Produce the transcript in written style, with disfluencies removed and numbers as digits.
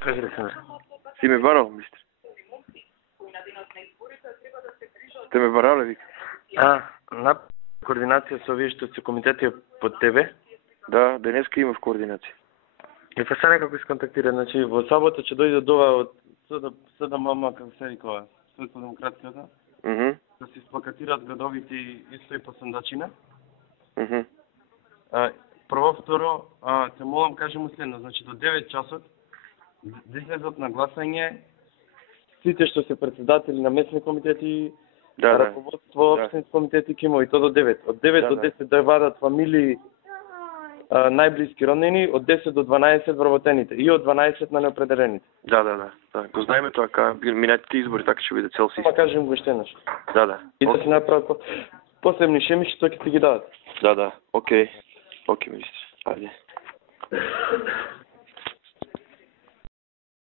Кажи, Александър. Си ме барал, мистер. Те ме барале, вика. На координация со вие што се комитети под тебе. Да, денеска има в координация. И па сега некако исконтактира, значи во сабота ќе дојде до ова од СДММ, како се викува, Социјалдемократската. Да се исплакатираат градовите исто и по сондачина. Прво, второ, те молам кажем му следно, значи до 9 часот, да излезат на гласање сите што се председатели на местни комитети, раководство, општински комитети, кимо и то до 9. Од 9 до 10 да вадат фамилии најблиски роднини, од 10 до 12 вработените и од 12 на неопределените. Да. Го знаеме тоа, минатите избори, така ќе биде цел систем. Па кажем го штенаш. Да. И да се направат посебни шеми што ќе ти ги дадат. Да. Окей, мистер. Ајде.